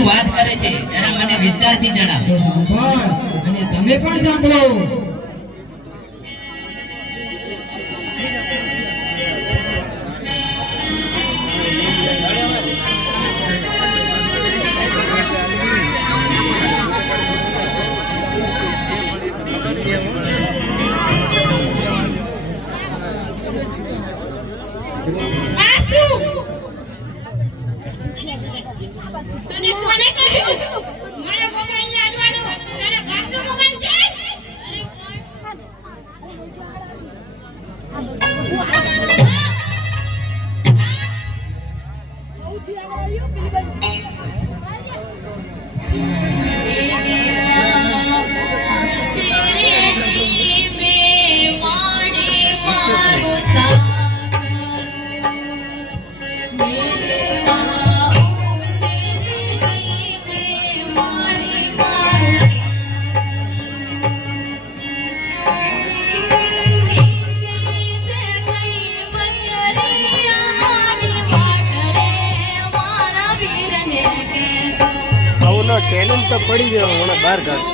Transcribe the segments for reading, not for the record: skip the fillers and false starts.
શું વાત કરે છે જરા મને વિસ્તારથી જણાવ. તો સાંભળ અને તમે પણ સાંભળો. તને કોને કહ્યું મારા મોબાઈલ લાડવાનો તારા બાપનો મોબાઈલ છે? ટેલુમ તો પડી ગયો હમણાં બહાર કાઢ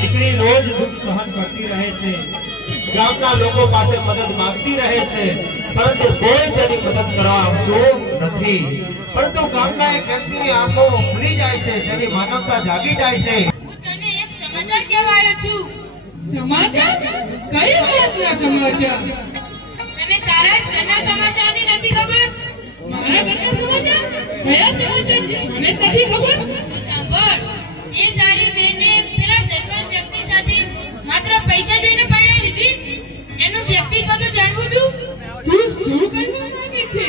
દીકરી રોજ દુઃખ સહન કરતી રહે છે, ગામના લોકો પાસે મદદ માંગતી રહે છે, પરંતુ કોઈ તેની મદદ કરવા આવતું નથી. પરંતુ ગામના એક વ્યક્તિની આંખો ખુલી જાય છે, તેની માનવતા જાગી જાય છે. હું તને એક સમાચાર કહેવા આવ્યો છું. સમાચાર? કઈ વાતના સમાચાર? તને તારા જના સમાચારની નથી ખબર? મારા ઘરના સમાચાર? કયા સમાચાર છે? મને નથી ખબર. તો સાંભળ, એ તારી બેને પેલા ધનવાન વ્યક્તિ સાથે માત્ર પૈસા જોઈને પરણાવી દીધી. એનું વ્યક્તિત્વ તો જાણવું હતું. તું શું કરવા માંગે છે?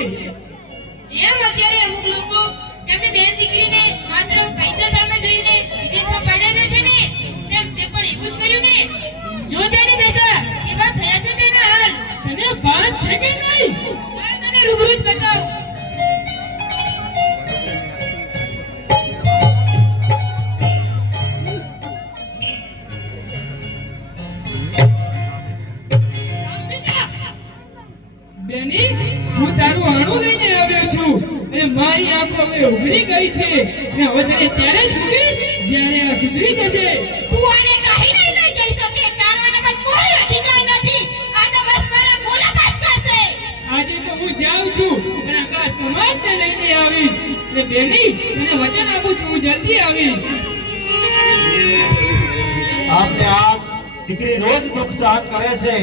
એમ અત્યારે અમુક લોકો તેમની બેન દીકરીને માત્ર પૈસા સામે જોઈને વિદેશમાં પરણાવે છે ને, તેમ તે પણ એવું જ કર્યું ને. જો તેની દશા એવા થયા છે તેના હાલ. તને ભાન છે કે નહીં? તને રૂબરૂ જ બતાવું. ઉઘડી ગઈ છે ને હવે તને ત્યારે જ મૂકીશ જ્યારે આ સુધરી જશે. તું આને કહી નહીં જઈ શકે. તારો આનામાં કોઈ અધિકાર નથી. આ તો બસ મારા ગોલાબાજ કરશે. આજે તો હું જાઉં છું પણ આખા સમાજને લઈને આવીશ ને બેની તને વચન આપું છું હું જલ્દી આવીશ. આપને આપ દીકરી રોજ દુઃખ સહન કરે છે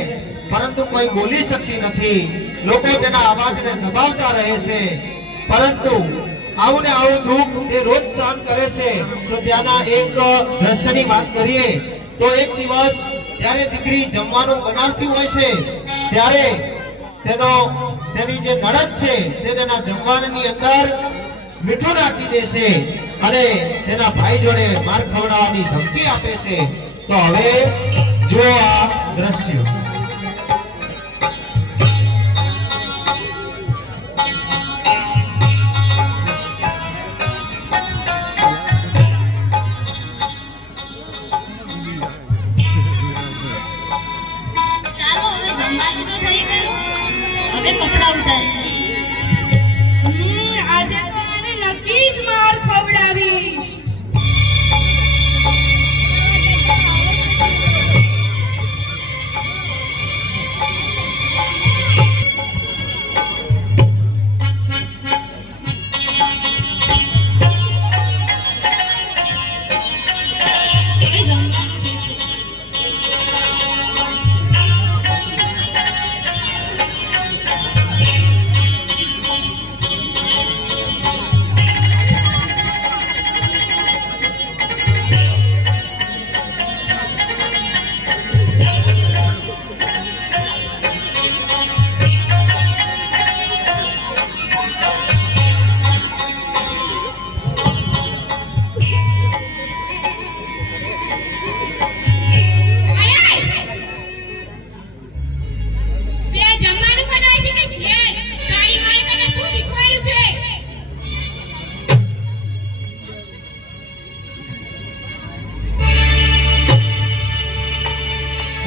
પરંતુ કોઈ બોલી શકતી નથી. લોકો તેના અવાજને દબાવતા રહે છે પરંતુ આવું ને આવું દુઃખ તે રોજ સહન કરે છે. તો ત્યાંના એક રહસ્યની વાત કરીએ તો એક દિવસ જ્યારે દીકરી જમવાનું બનાવતી હોય છે ત્યારે તેની જે નણંદ છે તે તેના જમવાની અંદર મીઠું નાખી દે છે અને તેના ભાઈ જોડે માર ખવડાવવાની ધમકી આપે છે. તો હવે જો આ દ્રશ્ય ચાલો હવે જમવાનું તો થઈ ગયું. હવે કપડાં ઉતારીએ. આજે તો આને નક્કી જ માર ખવડાવીશ. હવે જમવાનું બેસો.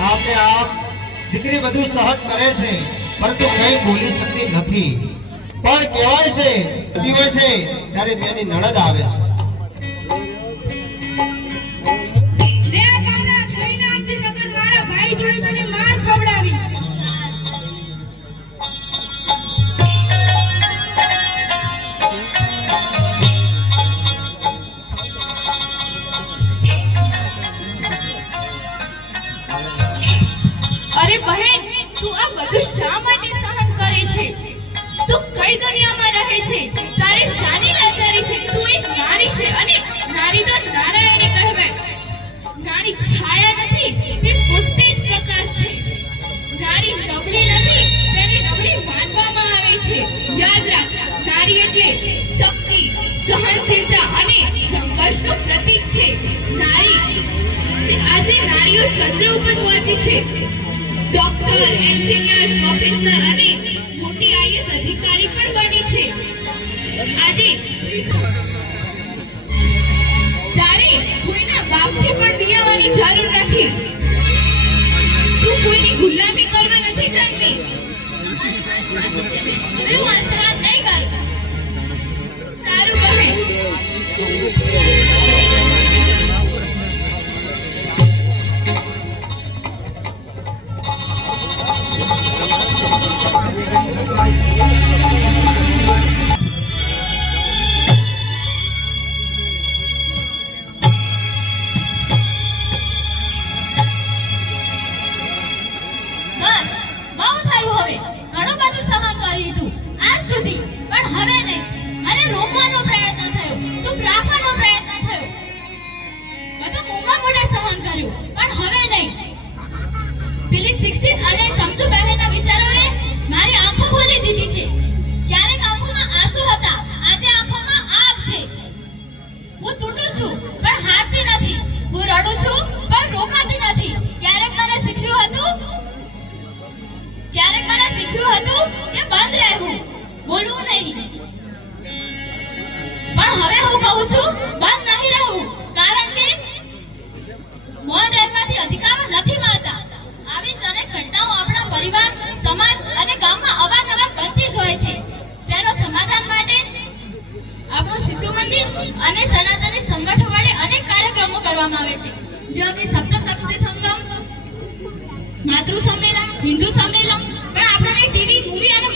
આપને આપ દીકરી બધું સહન કરે છે પરંતુ કંઈ બોલી શકતી નથી. પણ કહેવાય છે દિવસે ત્યારે તેની નણંદ આવે છે. લે ગામડા ખાઈને આવજે નકર મારા ભાઈ જોડે તને માર ખવડાવીશ. અરે બહેન, તું આ બધું શા માટે સહન કરે છે? તું કઈ દુનિયામાં રહે છે? તારી શાની લાચારી છે? તું એક નારી છે અને નારી તો નારાયણી કહેવાય. નારી છાયા નથી, તે પોતે જ પ્રકાશ છે. નારી નબળી નથી, તેને નબળી માનવામાં આવે છે. યાદ રાખ, નારી એટલે શક્તિ, સહનશીલતા અને સંઘર્ષનું પ્રતીક છે. આજે નારીઓ ચંદ્ર ઉપર પહોંચી છે. ડોક્ટર, એન્જિનિયર, પ્રોફેસર અને મોટી આઈએસ અધિકારી પણ બની છે. આજે તારે કોઈના બાપથી પણ વિયાવાની જરૂર નથી. તું કોઈની ગુલામી કરવા નથી જન્મી. હવે હું આ સવાલ નહીં કરું. સારું કહે. સમાજ અને ગામમાં અવારનવાર બનતી જ હોય છે. તેનો સમાધાન માટે આપણું સંબંધિત અને સનાતની સંગઠન વડે અનેક કાર્યક્રમો કરવામાં આવે છે, જેવા કે સપ્તશક્તિ સંગમ, માતૃ સંમેલન, હિન્દુ સંમેલન, પણ આપણને ટીવી, મૂવી અને